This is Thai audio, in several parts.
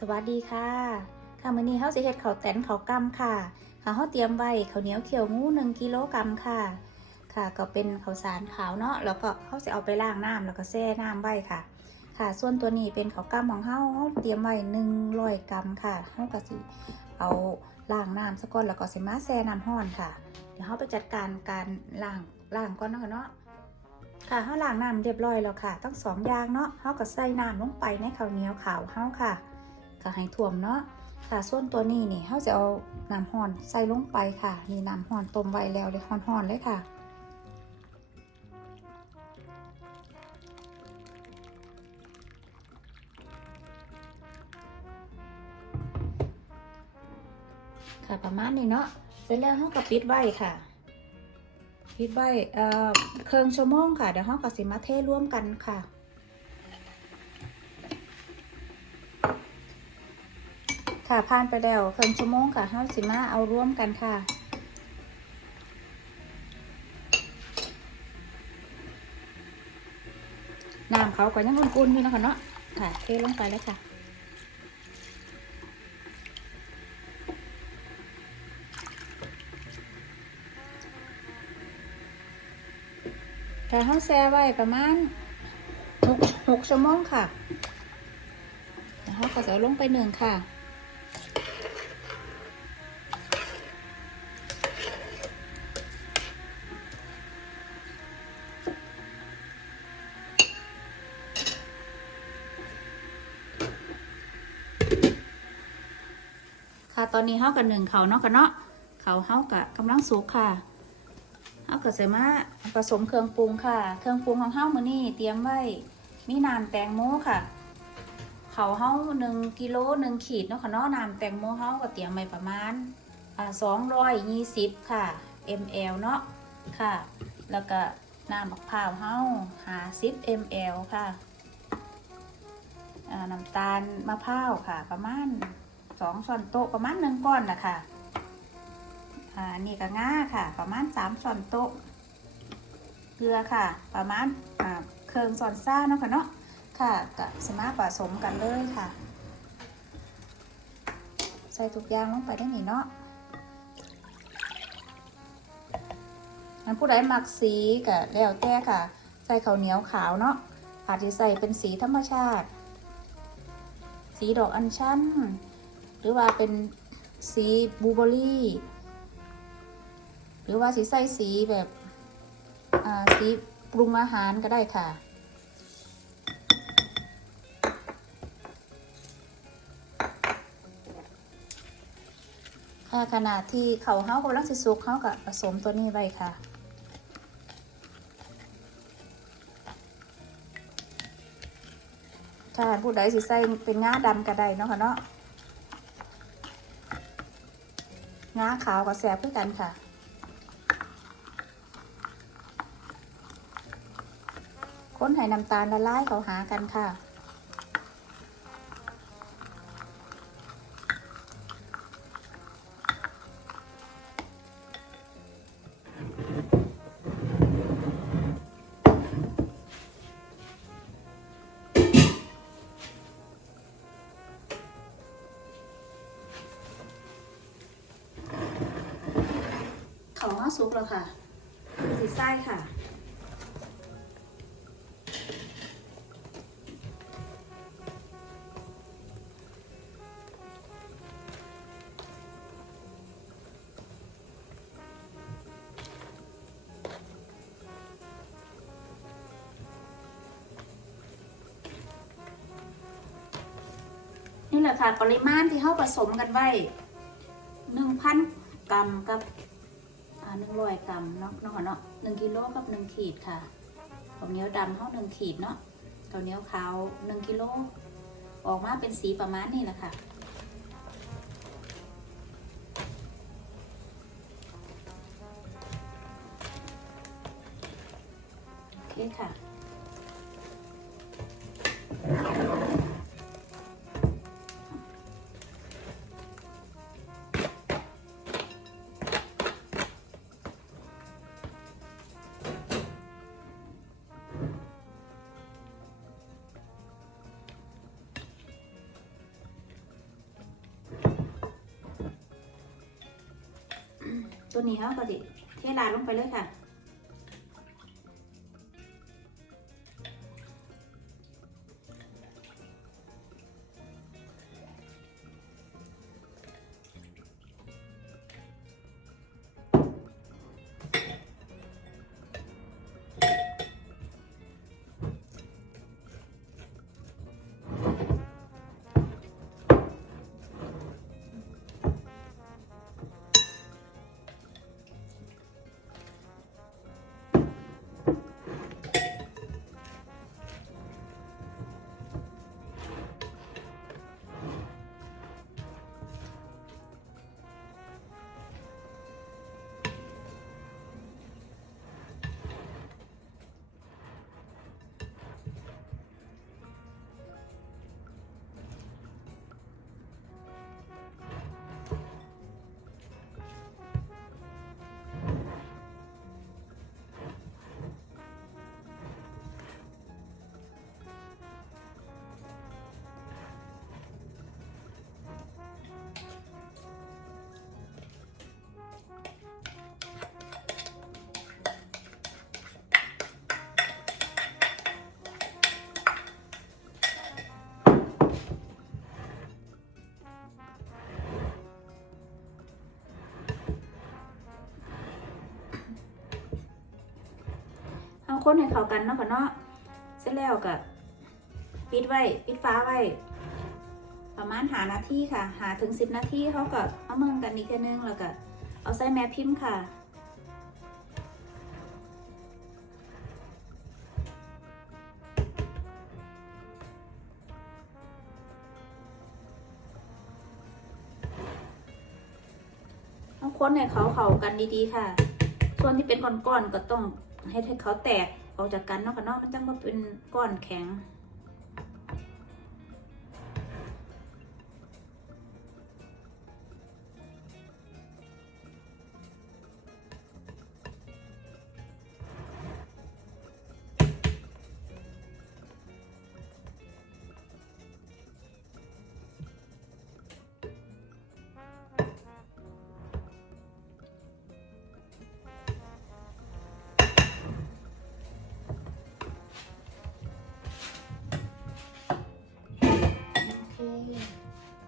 สวัสดีค่ะค่ะมื้อนี้เฮาสิเฮ็ดข้าวแตนข้าวกำค่ะค่ะเฮาเตรียมไว้ข้าวเหนียวเขียวงู1กิโลกรัมค่ะ ค่ะก็เป็นข้าวสารขาวเนาะแล้วก็เฮาสิเอาไปล้างน้ำแล้วก็แช่น้ำไว้ค่ะ ค่ะ ส่วนตัวนี้เป็นข้าวกำของเฮาเฮาเตรียมไว้100กรัมค่ะเฮาก็สิเอาล้างน้ำซะก่อนแล้วก็สิมาแช่น้ำร้อนค่ะ เดี๋ยวเฮาไปจัดการการล้างล้างก่อนเนาะเนาะค่ะเฮาล้างน้ำเรียบร้อยแล้วค่ะทั้งสองอย่างเนาะเฮาก็ใส่น้ำลงไปในข้าวเหนียวขาวเฮาค่ะ ก็ให้ท่วมเนาะค่ะส่วนตัวนี้นี่เฮาจะเอาน้ำห้อนใส่ลงไปค่ะนี่น้ำห้อนต้มไว้แล้วเลยห้อนๆเลยค่ะค่ะประมาณนี้เนาะเสร็จแล้วเฮาก็ปิดไว้ค่ะ ปิดไว้เอ่อเครื่องชั่วโมงค่ะ เดี๋ยวเฮาก็สิมาเทร่วมกันค่ะ ค่ะผ่านไปแล้วครึ่งชั่วโมงค่ะเฮาสิมาเอาร่วมกันค่ะ น้ำเขาก็ยังอุ่นๆอยู่นะคะเนาะค่ะเทลงไปเลยค่ะค่ะเฮาแช่ไว้ประมาณหกหกชั่วโมงค่ะแล้วเฮาก็จะเอลงไปหนึ่งค่ะ ตอนนี้เฮากับหนึ่งเขาเนาะกันเนาะเขาเฮากับกำลังสุกค่ะเฮาก็จะมาผสมเครื่องปรุงค่ะ เครื่องปรุงของเฮามื้อนี้เตรียมไว้มีน้ำแตงโมค่ะ เขาเฮาหนึ่งกิโลหนึ่งขีดเนาะค่ะเนาะน้ำแตงโมเฮาก็เตรียมไว้ประมาณอ่าสองร้อยยี่สิบค่ะ ml เนาะค่ะ แล้วก็น้ำมะพร้าวเฮาห้าสิบ ml ค่ะน้ำตาลมะพร้าวค่ะประมาณ สองช้อนโต๊ะประมาณหนึ่งก้อนนะคะอ่านี่ก็ง่าค่ะ ประมาณสามช้อนโต๊ะ เกลือค่ะ ประมาณอ่าเครื่องซอนซ่าเนาะค่ะเนาะ ค่ะกับสมาผสมกันเลยค่ะ ใส่ทุกอย่างลงไปได้หนิเนาะอันผู้ใดมักสีกับแล้วแต่ค่ะ ใส่ข้าวเหนียวขาวเนาะอาจจะใส่เป็นสีธรรมชาติ สีดอกอัญชัน หรือว่าเป็นสีบลูเบอร์รี่ หรือว่าสีใส่สีแบบสีปรุงอาหารก็ได้ค่ะ ค่ะขณะที่เขาเฮากำลังสิสุกเฮากับผสมตัวนี้ไว้ค่ะถ้าผู้ใดสิใส่เป็นงาดำก็ได้เนาะค่ะเนาะ งาขาวกับแสบเพื่อกันค่ะค้นให้น้ำตาลละลายเขาหากันค่ะ เขาห้าซุกแล้วค่ะสีไส้ค่ะนี่แหละค่ะ ปริมาณที่เขาผสมกันไว้หนึ่งพันกรัมกับ หนึ่งร้อยกรัมเนาะเนาะเนาะหนึ่งกิโลกับหนึ่งขีดค่ะข้าวเหนียวดำเท่าหนึ่งขีดเนาะข้าวเหนียวขาวหนึ่งกิโลออกมาเป็นสีประมาณนี้แหละค่ะโอเคค่ะ นี้เขาก็สิเทลาดลงไปเลยค่ะ คนให้เข้ากันเนาะค่ะเนาะเสร็จแล้วก็ปิดไว้ปิดฟ้าไว้ ประมาณหานาทีค่ะ หาถึงสิบนาทีเขาก็เอาเมืองกันอีกทีนึงแล้วก็เอาใส่แม่พิมพ์ค่ะเอาคนให้เขาเข้ากันดีๆค่ะ ส่วนที่เป็นก้อนๆก็ต้อง ให้เขาแตกออกจากกันเนาะค่ะเนาะมันจังว่าเป็นก้อนแข็ง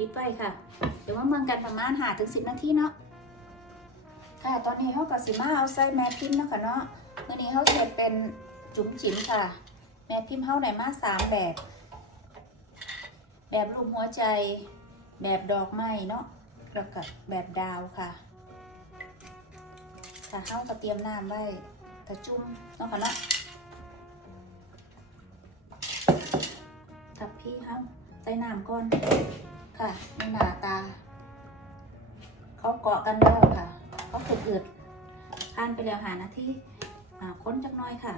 ปิดไว้ค่ะ เดี๋ยวว่าเมืองกันประมาณหาถึงสิบนาทีเนาะค่ะ ตอนนี้เขากับสิมาเอาใส่แม่พิมพ์เนาะค่ะเนาะเมื่อนี้เขาเสร็จเป็นจุ๋มจิ๋มค่ะ แม่พิมพ์เขาได้มาสามแบบ แบบรูปหัวใจ แบบดอกไม้เนาะแล้วก็แบบดาวค่ะค่ะเขาก็เตรียมน้ำไว้กระจุ่มเนาะค่ะเนาะทับพี่เขาใส่น้ำก่อน ค่ะในหน้าตา เขาเกาะกันแล้วค่ะ เขาฝึกอืดผ่านไปแล้วหานาที่ค้นจักหน้อยค่ะ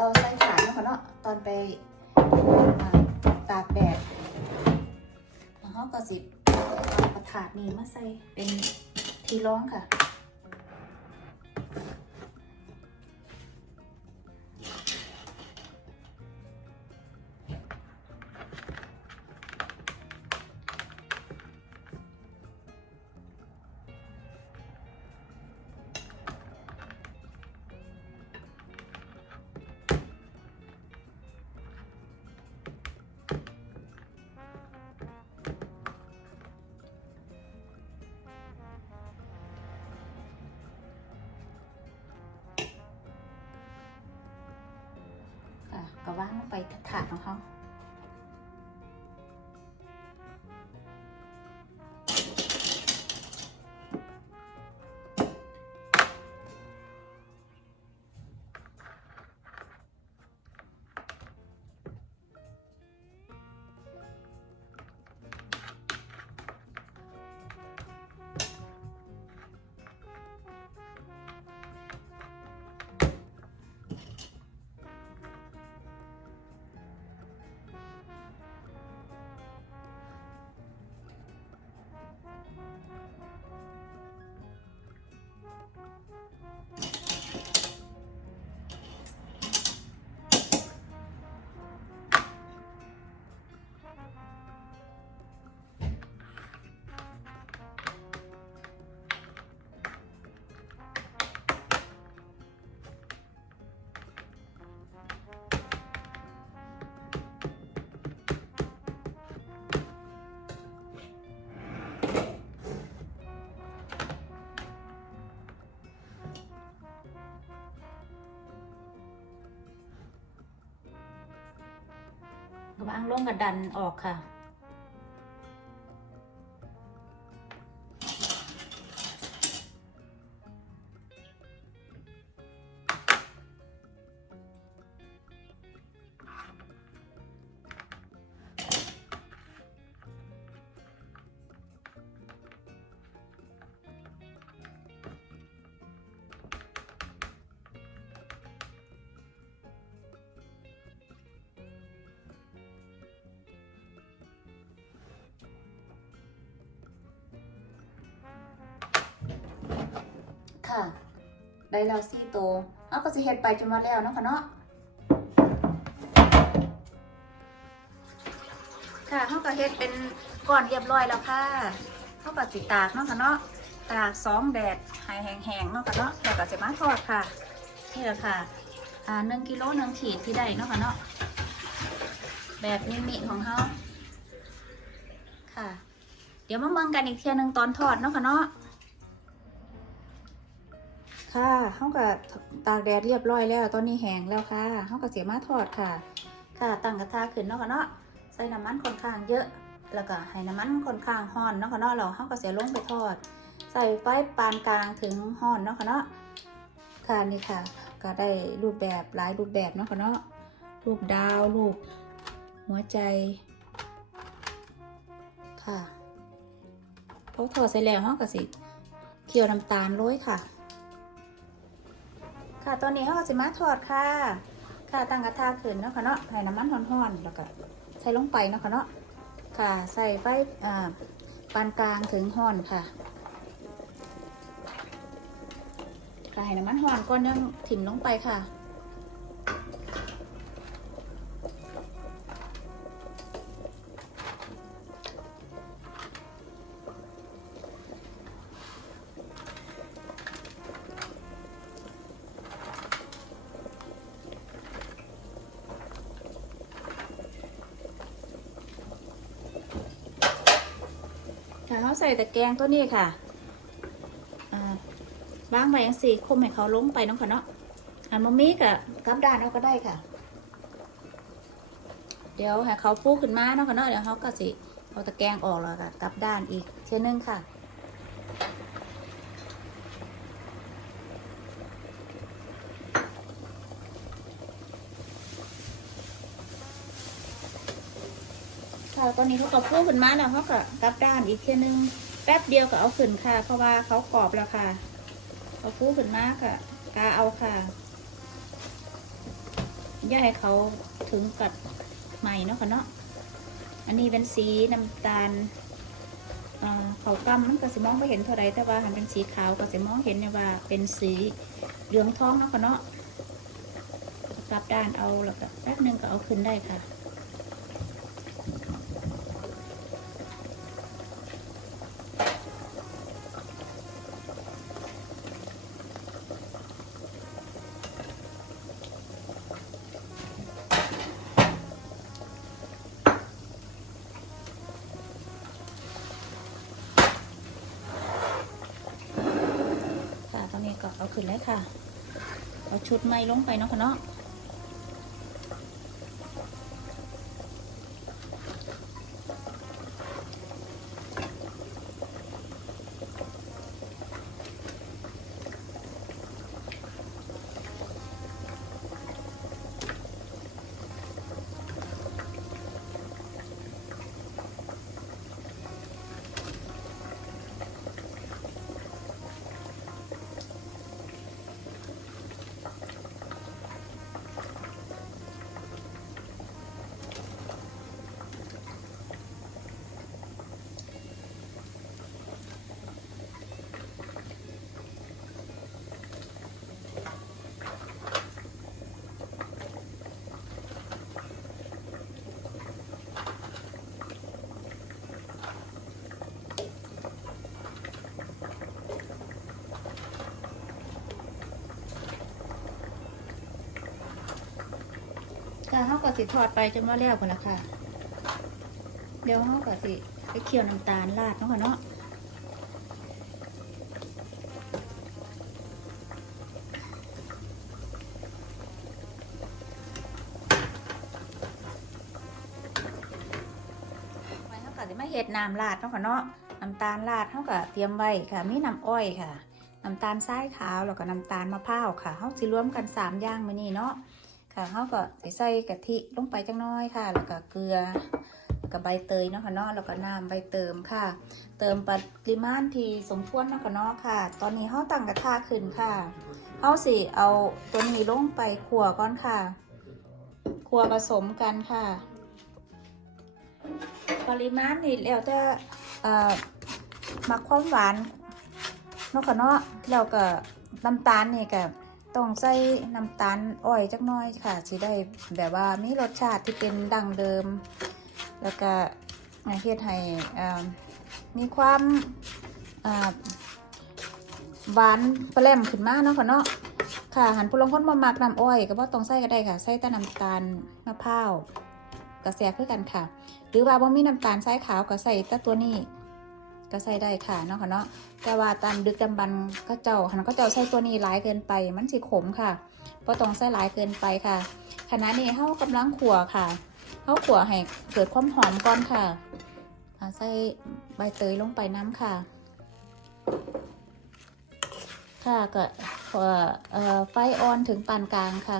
เอาใส่ถาดเนาะค่ะเนาะตอนไปตากแดดแล้วเขาก็สิเอากระถาดนี้มาใส่เป็นทีร้องค่ะ ว่างลงไปถาดของเขา กำลังลงกระดันออกค่ะ ได้แล้วสี่โตวเอาก็จะเฮ็ดไปจนมาแล้วเนาะคะเนาะค่ะเขาก็เฮ็ดเป็นก้อนเรียบร้อยแล้วค่ะเขาก็สิตากเนาะค่ะเนาะตากสองแดดให้แห้งๆเนาะค่ะเนาะแล้วก็จะมาทอดค่ะ นี่แหละค่ะ อ่าหนึ่งกิโลหนึ่งขีดที่ได้เนาะค่ะเนาะแบบมิมิของเขาค่ะ เดี๋ยวมาเมืองกันอีกเทียหนึ่งตอนทอดเนาะค่ะเนาะ ค่ะเขาก็ตากแดดเรียบร้อยแล้ว ตอนนี้แห้งแล้วค่ะเขาก็เสียมาทอดค่ะ ค่ะตั้งกระทะขึ้นเนาะค่ะเนาะ ใส่น้ำมันค่อนข้างเยอะ แล้วก็ให้น้ำมันค่อนข้างร้อนเนาะค่ะเนาะเราเขาก็เสียลงไปทอด ใส่ไฟปานกลางถึงร้อนเนาะค่ะเนาะ ค่ะนี่ค่ะ ก็ได้รูปแบบหลายรูปแบบเนาะค่ะเนาะ รูปดาว รูปหัวใจ ค่ะพอทอดเสร็จแล้วเขาก็สิเคี่ยวน้ำตาลโรยค่ะ ค่ะ ตอนนี้เขาก็สิมาทอดค่ะ ค่ะตั้งกระทะขึ้นเนาะค่ะเนาะให้น้ำมันห้อนๆแล้วก็ใส่ลงไปเนาะค่ะเนาะ ค่ะใส่ไฟอ่าปานกลางถึงห้อนค่ะค่ะให้น้ำมันห้อนก้อนยังถิ่มลงไปค่ะ ตะแกรงตัวนี้ค่ะอ่าวางไว้อย่างสี่คมให้เขาลงไปน้องค่ะเนาะอันมมี่กับกลับด้านเอาก็ได้ค่ะ เดี๋ยวให้เขาฟูขึ้นมาเนาะค่ะเนาะเดี๋ยวเขาก็สิเอาตะแกรงออกแล้วก็กลับด้านอีกเช่นนึงค่ะค่ะตอนนี้เขาก็ฟูขึ้นมาแล้วเขาก็กลับด้านอีกเช่นนึง ป๊บเดียวก็เอาขึ้นค่ะ เพราะว่าเขากรอบแล้วค่ะเอาฟูขึ้นมากค่ะ กาเอาค่ะ อย่าให้เขาถึงกัดใหม่เนาะค่ะเนาะ อันนี้เป็นสีน้ำตาลเขากำมันก็สิมองไม่เห็นเท่าไรแต่ว่าหันเป็นสีขาวก็สิมองเห็นเนี่ยว่า เป็นสีเหลืองทองเนาะค่ะเนาะกลับด้านเอาแล้วก็แป๊บหนึงก็เอาขึ้นได้ค่ะ ชุดไม้ลงไปเนาะค่ะเนาะ ค่ะเขาก็สิทอดไปจนว่าแล้วกันละค่ะ เดี๋ยวเขาก็สิไปเคี่ยวน้ำตาลราดเนาะค่ะเนาะเห็ดน้ำราดเนาะค่ะเนาะน้ำตาลราดเท่ากับเตรียมไว้ค่ะ มีน้ำอ้อยค่ะ น้ำตาลทรายขาวแล้วก็น้ำตาลมะพร้าวค่ะเฮาสิรวมกันสามอย่างมื้อนี้เนาะ ค่ะเฮาก็สิใส่กะทิลงไปจังน้อยค่ะ แล้วก็เกลือแล้วก็ใบเตยเนาะค่ะเนาะแล้วก็น้ำใบเติมค่ะ เติมปริมาณที่สมควรเนาะค่ะเนาะค่ะ ตอนนี้เฮาตั้งกระทะขึ้นค่ะเฮาสิเอาตัวนี้ลงไปขั่วก่อนค่ะขั่วผสมกันค่ะ ปริมาณนี่แล้วแต่เอ่อมักความหวานเนาะค่ะเนาะแล้วก็น้ำตาลนี่ก็ ต้องใส่น้ำตาลอ้อยจักน้อยค่ะสิได้แบบว่ามีรสชาติที่เป็นดั้งเดิม แล้วก็เฮ็ดให้มีความอ่าหวานแปร่มขึ้นมากเนาะค่ะเนาะค่ะหันผู้ลงคนมามักน้ำอ้อยก็บ่ต้องใส่ก็ได้ค่ะใส่แต่น้ำตาลมะพร้าวก็แซ่บคือกันค่ะ หรือว่าบ่มีน้ำตาลทรายขาวก็ใส่แต่ตัวนี้ ก็ใส่ได้ค่ะเนาะค่ะเนาะแต่ว่าตามดึกดำบรรพ์ก็เจ้าหันก็เจ้าใส่ตัวนี้หลายเกินไป มันสิขมค่ะบ่ต้องใส่หลายเกินไปค่ะขณะนี้เฮากำลังขั่วค่ะเฮาขั่วให้เกิดความหอมก่อนค่ะใส่ใบเตยลงไปน้ำค่ะ ค่ะก็ไฟอ่อนถึงปานกลางค่ะ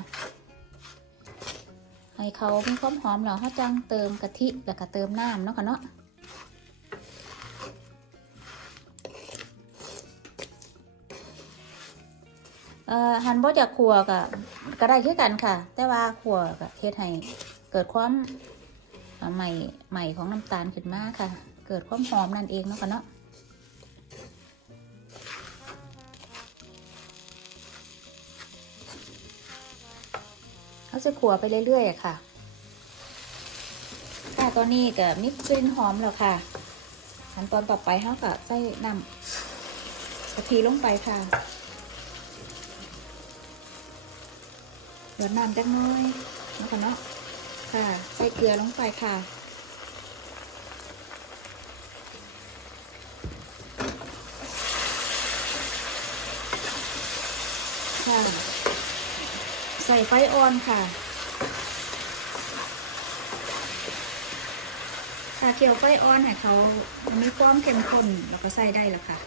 ให้เขามีความหอมแล้วเขาจังเติมกะทิแล้วก็เติมน้ำเนาะค่ะเนาะ เอ่อหันบ่จากขัวก็ก็ได้คือกันค่ะ แต่ว่าขัวก็เฮ็ดให้เกิดความใหม่ใหม่ของน้ำตาลขึ้นมาค่ะ เกิดความหอมนั่นเองเนาะค่ะเนาะเขาจะขัวไปเรื่อยๆอะค่ะค่ะตอนนี้ก็มีกลิ่นหอมแล้วค่ะขั้นตอนต่อไปเขาก็ใส่น้ำกะทิลงไปค่ะ หยดน้ำจักน้อยนะคะเนาะค่ะใส่เกลือลงไปค่ะค่ะใส่ไฟอ่อนค่ะ ค่ะเกี่ยวไฟอ่อนให้เขามีความเข้มข้นแล้วก็ใส่ได้แล้วค่ะ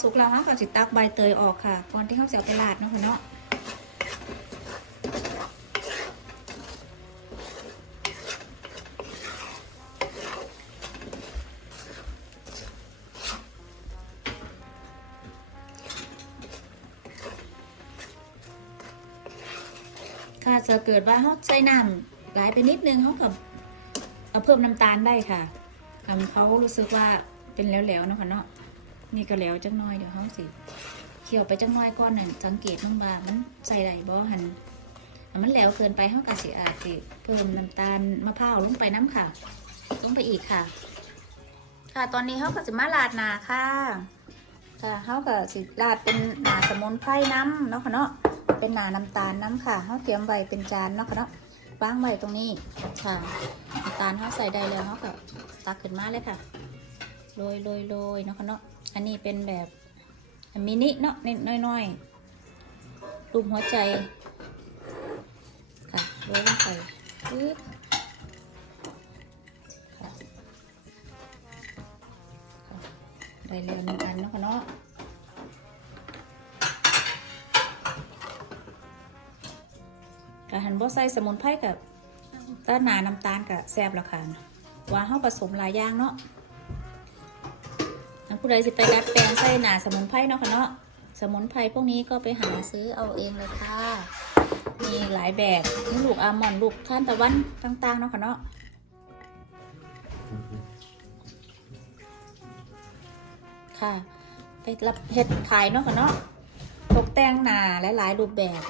สุกแล้วเขาก็สิตักใบเตยออกค่ะ ก่อนที่เขาจะเอาไปราดเนาะค่ะเนาะค่ะจะเกิดว่าเขาใส่น้ำหลายไปนิดนึงเขากับเอาเพิ่มน้ำตาลได้ค่ะทำเขารู้สึกว่าเป็นแล้วๆเนาะค่ะเนาะ นี่ก็แล้วจังน้อยเดี๋ยวเขาสิเคี่ยวไปจังน้อยก่อนหนึ่งสังเกตน้ำบามันใส่ได้บ่หันมันแล้วเกินไปเขาก็สิอาจสิเพิ่มน้ำตาลมะพร้าวลงไปน้ำค่ะ ลงไปอีกค่ะ ค่ะตอนนี้เขาก็สิมาลาดนาค่ะค่ะเขาก็สิลาดเป็นหนาสมุนไพรน้ำเนาะค่ะเนาะเป็นหนาน้ำตาลน้ำค่ะเขาเตรียมไว้เป็นจานเนาะค่ะเนาะวางไว้ตรงนี้ค่ะน้ำตาลเขาใส่ได้แล้วเขาก็ตักขึ้นมาเลยค่ะโรยโรยโรยเนาะค่ะเนาะ อันนี้เป็นแบบมินิเนาะนิดน้อยๆรูปหัวใจ ค่ะโรยลงไปปึ๊บได้แล้วหนึ่งอันเนาะค่ะเนาะกะหันบ่ใส่สมุนไพรกับต้นหนาน้ำตาลกับแซบละค่ะว่าเฮาผสมหลายอย่างเนาะ ผู้ใดสิไปดัดแปลงใส่หนาสมุนไพรเนาะค่ะเนาะสมุนไพรพวกนี้ก็ไปหาซื้อเอาเองเลยค่ะ มีหลายแบบมีลูกอาหมอนด์ลูกท่านตะวันต่างๆเนาะค่ะเนาะค่ะ ไปรับเห็ดขายเนาะค่ะเนาะตกแต่งหนาหลายๆรูปแบบ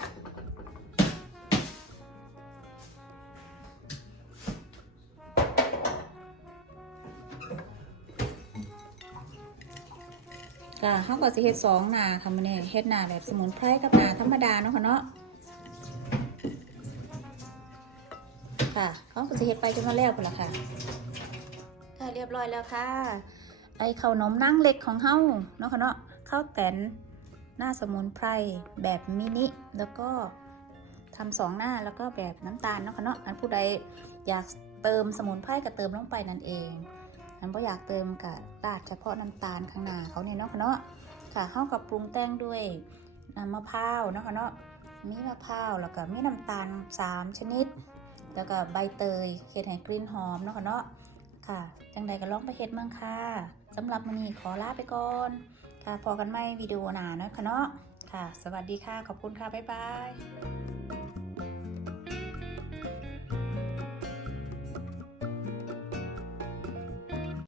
ก็เขาก็สิเฮ็ดสองนาค่ะมันนี่เฮ็ดนาแบบสมุนไพรกับนาธรรมดาเนาะค่ะเนาะค่ะเขาก็สิเฮ็ดไปจนมาแล้วพุ่นละค่ะค่ะเรียบร้อยแล้วค่ะ ไอข้าวนมนั่งเล็กของเฮาเนาะค่ะเนาะข้าวแตนหน้าสมุนไพรแบบมินิแล้วก็ทำสองหน้าแล้วก็แบบน้ำตาลเนาะค่ะเนาะอันผู้ใดอยากเติมสมุนไพรก็เติมลงไปนั่นเอง อันบ่อยากเติมกับราดเฉพาะน้ำตาลข้างหน้าเขาเนี่ยเนาะค่ะเนาะค่ะเฮากับปรุงแต่งด้วยน้ำมะพร้าวเนาะค่ะเนาะมีมะพร้าวแล้วก็มีน้ำตาลสามชนิด แล้วก็ใบเตยเฮ็ดให้กลิ่นหอมเนาะค่ะเนาะค่ะจังใดก็ลองไปเฮ็ดมืองค่ะสำหรับมื้อนี้ขอลาไปก่อนค่ะพอกันใหม่วิดีโอหน้าเนาะค่ะเนาะค่ะ สวัสดีค่ะ ขอบคุณค่ะ บ๊ายบาย